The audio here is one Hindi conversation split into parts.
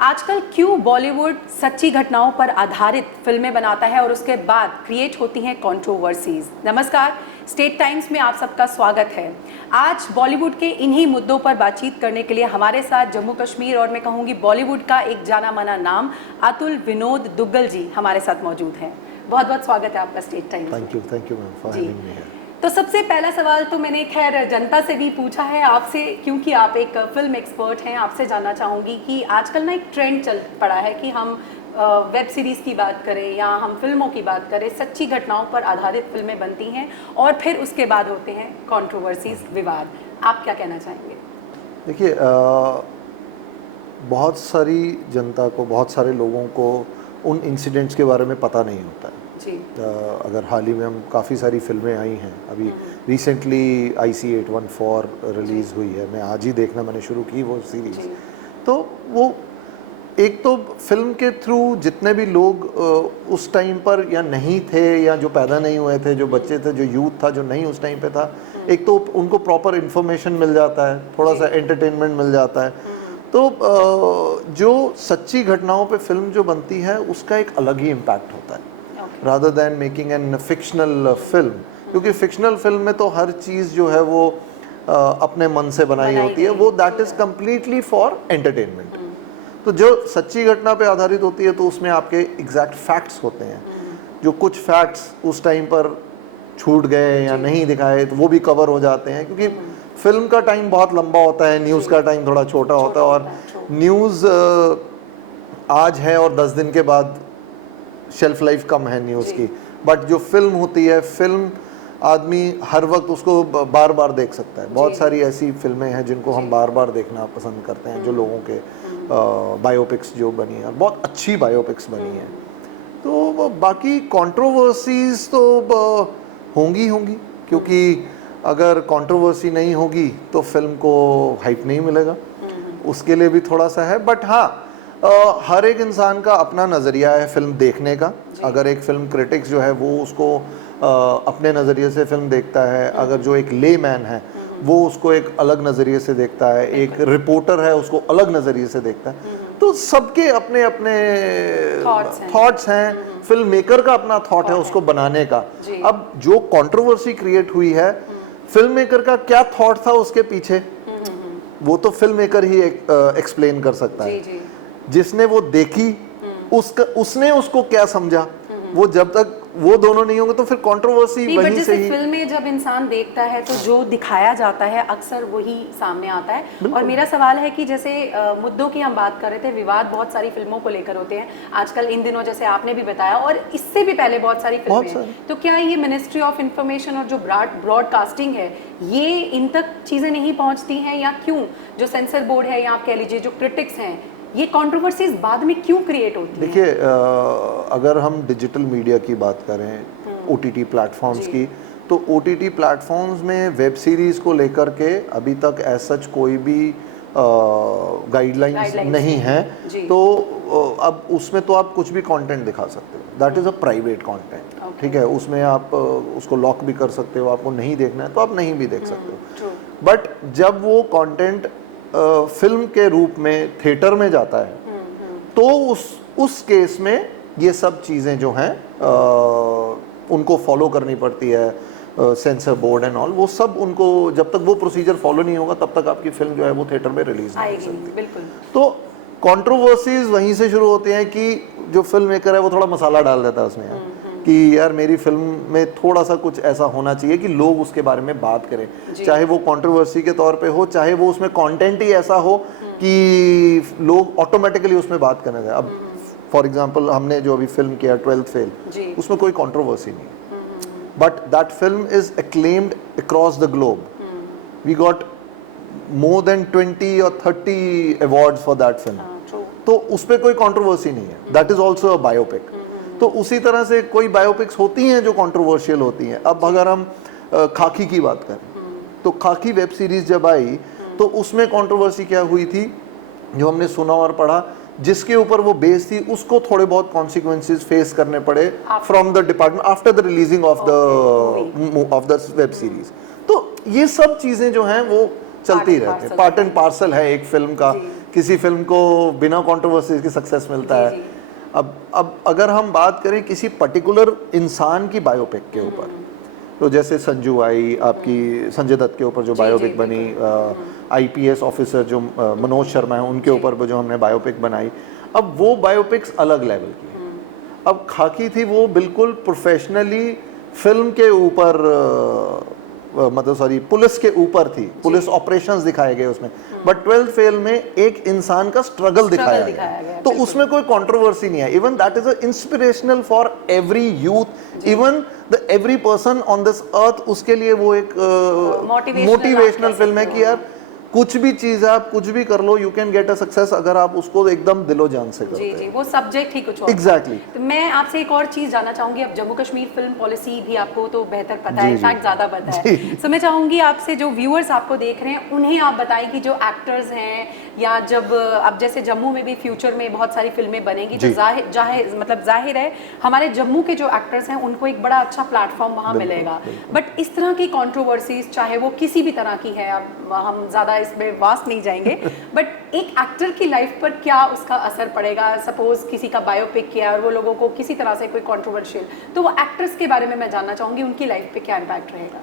आजकल क्यों बॉलीवुड सच्ची घटनाओं पर आधारित फिल्में बनाता है और उसके बाद क्रिएट होती हैं कंट्रोवर्सीज। नमस्कार, स्टेट टाइम्स में आप सबका स्वागत है। आज बॉलीवुड के इन्हीं मुद्दों पर बातचीत करने के लिए हमारे साथ जम्मू कश्मीर और मैं कहूँगी बॉलीवुड का एक जाना माना नाम अतुल विनोद दुग्गल जी हमारे साथ मौजूद हैं। बहुत बहुत स्वागत है आपका state times. Thank you ma'am for having me here. तो सबसे पहला सवाल तो मैंने खैर जनता से भी पूछा है, आपसे, क्योंकि आप एक फिल्म एक्सपर्ट हैं, आपसे जानना चाहूँगी कि आजकल ना एक ट्रेंड चल पड़ा है कि हम वेब सीरीज़ की बात करें या हम फिल्मों की बात करें, सच्ची घटनाओं पर आधारित फिल्में बनती हैं और फिर उसके बाद होते हैं कंट्रोवर्सीज, विवाद। आप क्या कहना चाहेंगे? देखिए, बहुत सारी जनता को, बहुत सारे लोगों को उन इंसिडेंट्स के बारे में पता नहीं होता है जी। अगर हाल ही में हम काफ़ी सारी फिल्में आई हैं, अभी रिसेंटली IC-814 रिलीज़ हुई है, मैं आज ही देखना मैंने शुरू की वो सीरीज़। तो वो एक तो फिल्म के थ्रू जितने भी लोग उस टाइम पर या नहीं थे या जो पैदा नहीं हुए थे, जो बच्चे थे, जो यूथ था, जो नहीं उस टाइम पे था, एक तो उनको प्रॉपर इन्फॉर्मेशन मिल जाता है, थोड़ा सा एंटरटेनमेंट मिल जाता है। तो जो सच्ची घटनाओं पे फिल्म जो बनती है उसका एक अलग ही इम्पैक्ट होता है rather than making an fictional film, क्योंकि फिक्शनल फिल्म में तो हर चीज़ जो है वो अपने मन से बनाई होती है, वो that is completely for entertainment. तो जो सच्ची घटना पे आधारित होती है तो उसमें आपके एग्जैक्ट फैक्ट्स होते हैं, जो कुछ फैक्ट्स उस टाइम पर छूट गए या नहीं दिखाए तो वो भी कवर हो जाते हैं, क्योंकि फिल्म का टाइम बहुत लंबा होता है, न्यूज़ का टाइम थोड़ा छोटा होता है, और न्यूज़ आज है और 10 दिन के बाद शेल्फ लाइफ कम है न्यूज़ की। बट जो फिल्म होती है, फिल्म आदमी हर वक्त उसको बार बार देख सकता है। बहुत सारी ऐसी फिल्में हैं जिनको हम बार बार देखना पसंद करते हैं, जो लोगों के बायोपिक्स जो बनी है, बहुत अच्छी बायोपिक्स बनी है। तो बाकी कंट्रोवर्सीज तो होंगी, क्योंकि अगर कंट्रोवर्सी नहीं होगी तो फिल्म को हाइप नहीं मिलेगा, उसके लिए भी थोड़ा सा है। बट हाँ, हर एक इंसान का अपना नज़रिया है फिल्म देखने का। अगर एक फिल्म क्रिटिक्स जो है वो उसको अपने नज़रिए से फिल्म देखता है, अगर जो एक ले मैन है वो उसको एक अलग नज़रिए से देखता है, एक रिपोर्टर है उसको अलग नज़रिए से देखता है, तो सबके अपने अपने थॉट्स हैं। फिल्म मेकर का अपना थॉट है उसको बनाने का। अब जो कंट्रोवर्सी क्रिएट हुई है, फिल्म मेकर का क्या थॉट था उसके पीछे, वो तो फिल्म मेकर ही एक्सप्लेन कर सकता है। जिसने वो देखी उसने उसको क्या समझा, वो जब तक वो दोनों नहीं होंगे तो फिर कंट्रोवर्सी वहीं से ही। फिल्म में जब इंसान देखता है तो जो दिखाया जाता है अक्सर वही सामने आता है। और मेरा सवाल है कि जैसे मुद्दों की हम बात कर रहे थे, विवाद बहुत सारी फिल्मों को लेकर होते हैं आजकल इन दिनों, जैसे आपने भी बताया, और इससे भी पहले बहुत सारी फिल्में हैं। तो क्या ये मिनिस्ट्री ऑफ इंफॉर्मेशन और जो ब्रॉडकास्टिंग है, ये इन तक चीज़ें नहीं पहुँचती हैं, या क्यों जो सेंसर बोर्ड है या आप कह लीजिए जो क्रिटिक्स हैं, ये कंट्रोवर्सीज बाद में क्यों क्रिएट होती हैं? देखिए, अगर हम डिजिटल मीडिया की बात करें, OTT प्लेटफॉर्म्स की, तो OTT प्लेटफॉर्म्स में वेब सीरीज़ को लेकर के अभी तक एज सच कोई भी गाइडलाइंस नहीं है। तो अब उसमें तो आप कुछ भी कंटेंट दिखा सकते हो, that is a private content, ठीक है। उसमें आप उसको लॉक भी कर सकते हो, आपको नहीं देखना है तो आप नहीं भी देख सकते हो। बट जब वो कंटेंट फिल्म के रूप में थिएटर में जाता है तो उस केस में ये सब चीज़ें जो हैं उनको फॉलो करनी पड़ती है, सेंसर बोर्ड एंड ऑल, वो सब उनको, जब तक वो प्रोसीजर फॉलो नहीं होगा तब तक आपकी फिल्म जो है वो थिएटर में रिलीज नहीं हो सकती। बिल्कुल। तो कंट्रोवर्सीज वहीं से शुरू होती हैं कि जो फिल्म मेकर है वो थोड़ा मसाला डाल देता है उसमें, कि यार मेरी फिल्म में थोड़ा सा कुछ ऐसा होना चाहिए कि लोग उसके बारे में बात करें, चाहे वो कंट्रोवर्सी के तौर पे हो, चाहे वो उसमें कंटेंट ही ऐसा हो कि लोग ऑटोमेटिकली उसमें बात करने जाए। अब फॉर एग्जांपल हमने जो अभी फिल्म किया 12th फेल, उसमें कोई कंट्रोवर्सी नहीं है, but that film is acclaimed across the globe. We got more than 20 or 30 awards for that film. तो उस पर कोई कंट्रोवर्सी नहीं है, that is also a biopic. तो उसी तरह से कोई बायोपिक्स होती हैं जो कंट्रोवर्शियल होती हैं। अब अगर हम खाकी की बात करें, तो खाकी वेब सीरीज जब आई तो उसमें कंट्रोवर्सी क्या हुई थी, जो हमने सुना और पढ़ा, जिसके ऊपर वो बेस थी उसको थोड़े बहुत कॉन्सिक्वेंसेस फेस करने पड़े from the department after the releasing of the web series. तो ये सब चीज़ें जो हैं वो चलती रहती है, पार्ट एंड पार्सल है एक फिल्म का, किसी फिल्म को बिना कंट्रोवर्सी के सक्सेस मिलता है। अब अगर हम बात करें किसी पर्टिकुलर इंसान की बायोपिक के ऊपर, तो जैसे संजू आई आपकी संजय दत्त के ऊपर जो बायोपिक बनी, आईपीएस ऑफिसर जो मनोज शर्मा है उनके ऊपर जो हमने बायोपिक बनाई, अब वो बायोपिक्स अलग लेवल की है। अब खाकी थी वो बिल्कुल प्रोफेशनली फिल्म के ऊपर मतलब सॉरी पुलिस के ऊपर थी, पुलिस ऑपरेशंस दिखाए गए उसमें, बट 12th फेल में एक इंसान का स्ट्रगल दिखाया गया, तो उसमें कोई कंट्रोवर्सी नहीं है। Even that is inspirational for every youth, even the every person on this earth, उसके लिए वो एक मोटिवेशनल फिल्म है कि यार कुछ भी चीज आप कुछ भी कर लो, you can get a success अगर आप उसको एकदम दिलो जान से करते हैं। जी, वो सब्जेक्ट ही कुछ और। एग्जैक्टली। तो मैं आपसे एक और चीज जानना चाहूंगी, अब जम्मू कश्मीर फिल्म पॉलिसी भी आपको तो बेहतर पता है, इनफैक्ट ज्यादा पता है, तो मैं चाहूंगी आपसे जो व्यूअर्स आपको देख रहे हैं उन्हें आप बताएं कि जो एक्टर्स हैं, या जब अब जैसे जम्मू में भी फ्यूचर में बहुत सारी फिल्में बनेंगी, तो जाहिर है हमारे जम्मू के जो एक्टर्स हैं उनको एक बड़ा अच्छा प्लेटफॉर्म वहाँ मिलेगा, बट इस तरह की कंट्रोवर्सीज चाहे वो किसी भी तरह की है, अब हम ज्यादा इसमें वास्ट नहीं जाएंगे, बट एक एक्टर की लाइफ पर क्या उसका असर पड़ेगा? सपोज किसी का बायोपिक किया और वो लोगों को किसी तरह से कोई कंट्रोवर्शियल, तो वो एक्टर्स के बारे में मैं जानना चाहूंगी, उनकी लाइफ पे क्या इम्पैक्ट रहेगा?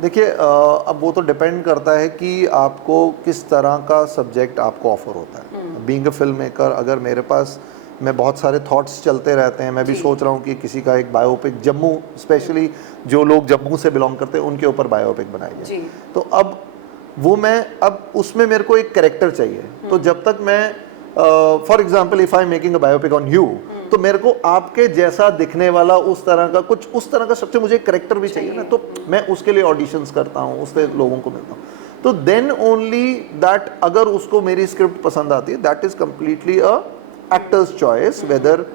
देखिए अब वो तो डिपेंड करता है कि आपको किस तरह का सब्जेक्ट आपको ऑफर होता है। बीइंग अ फिल्म मेकर, अगर मेरे पास मैं बहुत सारे थॉट्स चलते रहते हैं, मैं भी सोच रहा हूँ कि किसी का एक बायोपिक जम्मू, स्पेशली जो लोग जम्मू से बिलोंग करते हैं उनके ऊपर बायोपिक बनाई जाए, तो अब वो मैं अब उसमें मेरे को एक कैरेक्टर चाहिए, तो जब तक मैं for example if I am making a biopic on you, तो मेरे को आपके जैसा दिखने वाला उस तरह का कुछ उस तरह का सबसे मुझे कैरेक्टर भी चाहिए ना, तो मैं उसके लिए ऑडिशंस करता हूँ, उससे लोगों को मिलता हूँ, तो देन ओनली दैट अगर उसको मेरी स्क्रिप्ट पसंद आती है, that is completely a actor's choice whether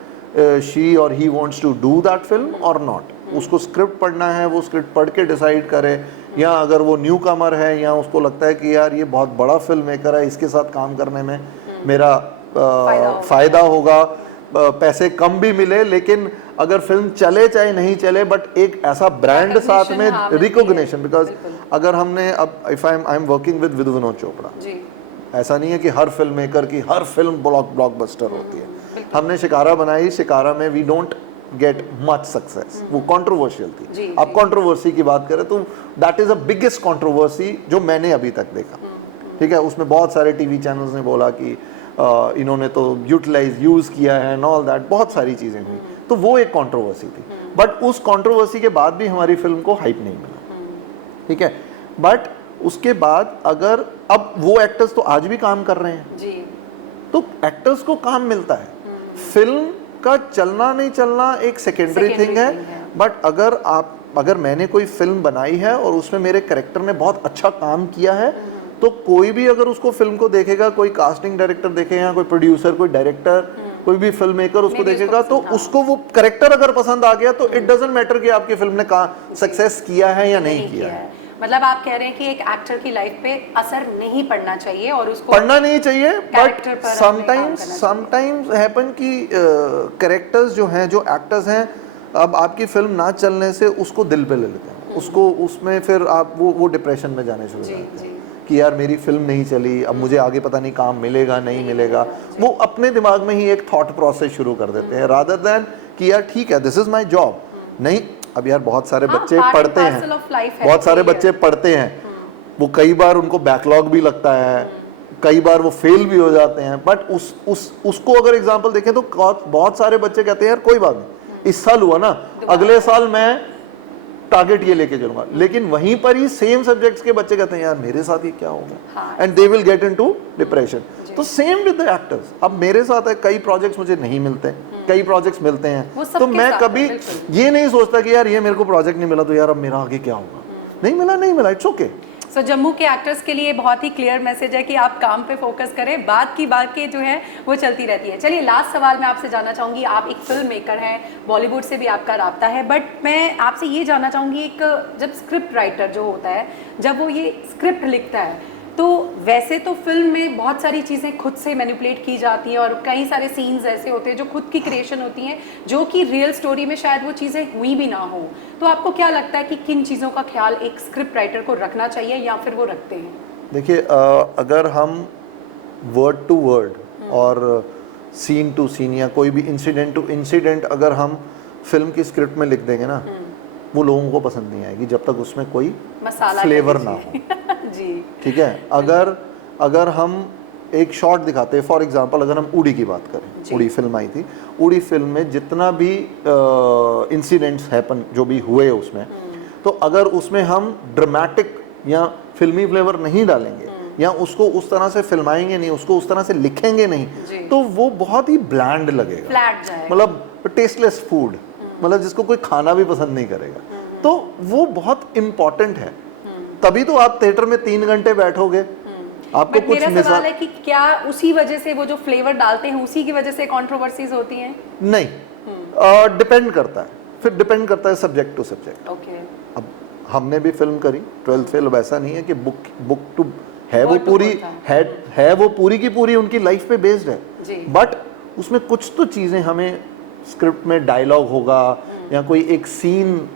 she और he wants to do that film और नॉट। उसको स्क्रिप्ट पढ़ना है, वो स्क्रिप्ट पढ़ के डिसाइड करे, या अगर वो न्यू कमर है या उसको लगता है कि यार ये बहुत बड़ा फिल्म मेकर है, इसके साथ काम करने में मेरा फायदा होगा, पैसे कम भी मिले लेकिन अगर फिल्म चले चाहे नहीं चले, बट एक ऐसा ब्रांड साथ में रिकॉग्निशन, बिकॉज अगर हमने अब if I am working with Vinod Chopra, ऐसा नहीं है कि हर फिल्म मेकर की हर फिल्म ब्लॉकबस्टर होती है। हमने शिकारा बनाई, शिकारा में we don't get much success, वो कंट्रोवर्शियल थी। अब कंट्रोवर्सी की बात करें तो that is a biggest controversy जो मैंने अभी तक देखा, ठीक है। उसमें बहुत सारे टीवी चैनल्स ने बोला कि इन्होंने तो यूज किया है एंड ऑल दैट, बहुत सारी चीजें हुई, तो वो एक कंट्रोवर्सी थी। बट उस कंट्रोवर्सी के बाद भी हमारी फिल्म को हाइप नहीं मिला, ठीक है। बट उसके बाद अगर अब वो एक्टर्स तो आज भी काम कर रहे हैं जी, तो एक्टर्स को काम मिलता है, फिल्म का चलना नहीं चलना एक सेकेंडरी थिंग है। बट अगर मैंने कोई फिल्म बनाई है और उसमें मेरे कैरेक्टर ने बहुत अच्छा काम किया है, तो कोई भी अगर उसको फिल्म को देखेगा, कोई कास्टिंग डायरेक्टर देखेगा, कोई प्रोड्यूसर, कोई डायरेक्टर, कोई भी फिल्म मेकर उसको देखेगा, तो उसको वो कैरेक्टर अगर पसंद आ गया, तो इट डजंट मैटर कि आपकी फिल्म ने सक्सेस किया है या नहीं किया है। मतलब आप कह रहे हैं कि एक एक्टर की लाइफ पे असर नहीं पड़ना चाहिए और उसको पढ़ना नहीं चाहिए, बट समटाइम्स हैपन कि कैरेक्टर्स जो हैं, जो एक्टर्स हैं, अब आपकी फिल्म ना चलने से उसको दिल पे ले लेते हैं, उसको उसमें फिर आप वो डिप्रेशन में जाने शुरू करते हैं कि यार मेरी फिल्म नहीं चली, अब मुझे आगे पता नहीं काम मिलेगा नहीं मिलेगा। वो अपने दिमाग में ही एक थॉट प्रोसेस शुरू कर देते हैं, रादर देन कि यार ठीक है दिस इज माय जॉब। नहीं, अब यार बहुत सारे बच्चे पढ़ते हैं, बहुत सारे बच्चे पढ़ते हैं, वो कई बार उनको बैकलॉग भी लगता है, कई बार वो फेल भी हो जाते हैं, बट उसको अगर एग्जांपल देखें तो बहुत सारे बच्चे कहते हैं यार कोई बात नहीं, इस साल हुआ ना, अगले साल मैं टारगेट ये लेके चलूंगा। लेकिन वहीं पर ही सेम सब्जेक्ट्स के बच्चे कहते हैं यार मेरे साथ ही क्या होगा, and they will get into depression. तो सेम विद द एक्टर्स, अब मेरे साथ है, कई प्रोजेक्ट्स मुझे नहीं मिलते, कई प्रोजेक्ट्स मिलते हैं, तो मैं कभी ये नहीं सोचता कि यार ये मेरे को प्रोजेक्ट नहीं मिला तो यार अब मेरा आगे क्या होगा, नहीं मिला, इट्स ओके। सो जम्मू के एक्टर्स के लिए बहुत ही क्लियर मैसेज है कि आप काम पे फोकस करें, बात की जो है वो चलती रहती है। चलिए लास्ट सवाल मैं आपसे जानना चाहूँगी, आप एक फिल्म मेकर हैं, बॉलीवुड से भी आपका राब्ता है, बट मैं आपसे ये जानना चाहूँगी, एक जब स्क्रिप्ट राइटर जो होता है, जब वो ये स्क्रिप्ट लिखता है, तो वैसे तो फिल्म में बहुत सारी चीज़ें खुद से मैनिपुलेट की जाती हैं और कई सारे सीन्स ऐसे होते हैं जो खुद की क्रिएशन होती हैं, जो कि रियल स्टोरी में शायद वो चीज़ें हुई भी ना हो। तो आपको क्या लगता है कि किन चीज़ों का ख्याल एक स्क्रिप्ट राइटर को रखना चाहिए या फिर वो रखते हैं? देखिए अगर हम वर्ड टू वर्ड और सीन टू सीन या कोई भी इंसिडेंट टू इंसिडेंट अगर हम फिल्म की स्क्रिप्ट में लिख देंगे ना, वो लोगों को पसंद नहीं आएगी जब तक उसमें कोई मसाला फ्लेवर ना हो। जी ठीक है, अगर हम एक शॉट दिखाते हैं, फॉर एग्जांपल अगर हम उड़ी की बात करें, उड़ी फिल्म आई थी, उड़ी फिल्म में जितना भी इंसिडेंट्स हैपन जो भी हुए उसमें, तो अगर उसमें हम ड्रामेटिक या फिल्मी फ्लेवर नहीं डालेंगे या उसको उस तरह से फिल्माएंगे नहीं, उसको उस तरह से लिखेंगे नहीं, तो वो बहुत ही ब्लैंड लगेगा, फ्लैट जाएगा, मतलब टेस्टलेस फूड, मतलब जिसको कोई खाना भी पसंद नहीं करेगा। तो वो बहुत इम्पोर्टेंट है, तभी तो आप थिएटर में 3 घंटे बैठोगे, आपको कुछ मेरा सवाल है कि क्या उसी वजह से वो जो फ्लेवर डालते हैं उसी की वजह से कंट्रोवर्सीज होती हैं? नहीं, डिपेंड करता है, फिर डिपेंड करता है सब्जेक्ट टू सब्जेक्ट। ओके, अब हमने भी फिल्म करी 12th फेल, वैसा नहीं है कि बुक टू है, वो पूरी है वो पूरी की पूरी उनकी लाइफ पे बेस्ड है, बट उसमें कुछ तो चीजें हमें स्क्रिप्ट में डायलॉग होगा या कोई एक सीन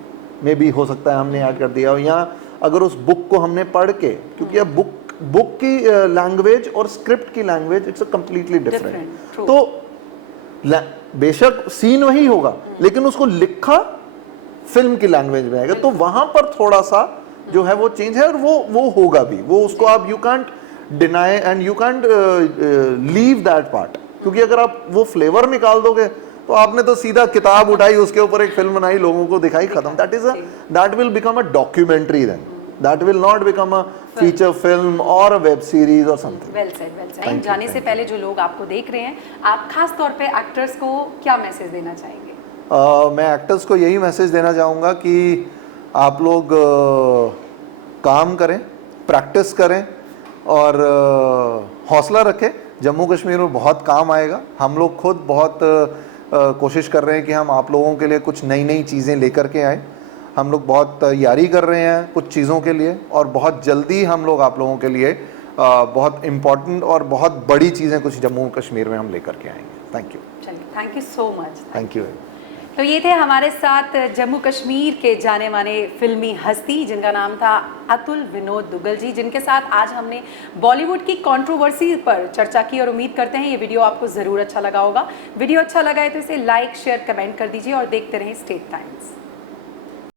में भी हो सकता है हमने ऐड कर दिया, या अगर उस बुक को हमने पढ़ के, क्योंकि अब बुक की लैंग्वेज और स्क्रिप्ट की language it's a completely different. तो बेशक सीन वही होगा लेकिन उसको लिखा फिल्म की लैंग्वेज में आएगा, तो वहां पर थोड़ा सा जो है वो चेंज है, और वो होगा भी, वो उसको आप you can't deny and you can't leave that part, क्योंकि अगर आप वो फ्लेवर निकाल दोगे तो आपने तो सीधा किताब उठाई, उसके ऊपर एक फिल्म बनाई, लोगों को दिखाई, खत्म। That will become a documentary then, that will not become a feature film और अ वेब सीरीज और something. Well said, well said. जाने से पहले जो लोग आपको देख रहे हैं, आप खास तौर पे एक्टर्स को क्या मैसेज देना चाहेंगे? मैं एक्टर्स को यही मैसेज देना चाहूँगा कि आप लोग काम करें, प्रैक्टिस करें और हौसला रखें। जम्मू कश्मीर में बहुत काम आएगा। हम लोग खुद बहुत कोशिश कर रहे हैं कि हम आप लोगों के लिए कुछ नई नई चीज़ें लेकर के आएँ। हम लोग बहुत तैयारी कर रहे हैं कुछ चीज़ों के लिए, और बहुत जल्दी हम लोग आप लोगों के लिए बहुत इम्पॉर्टेंट और बहुत बड़ी चीज़ें कुछ जम्मू कश्मीर में हम लेकर के आएंगे। Thank you. चलिए, thank you so much. Thank you. तो ये थे हमारे साथ जम्मू कश्मीर के जाने माने फिल्मी हस्ती, जिनका नाम था अतुल विनोद दुग्गल जी, जिनके साथ आज हमने बॉलीवुड की कंट्रोवर्सी पर चर्चा की, और उम्मीद करते हैं ये वीडियो आपको ज़रूर अच्छा लगा होगा। वीडियो अच्छा लगा है तो इसे लाइक, शेयर, कमेंट कर दीजिए और देखते रहें स्टेट टाइम्स।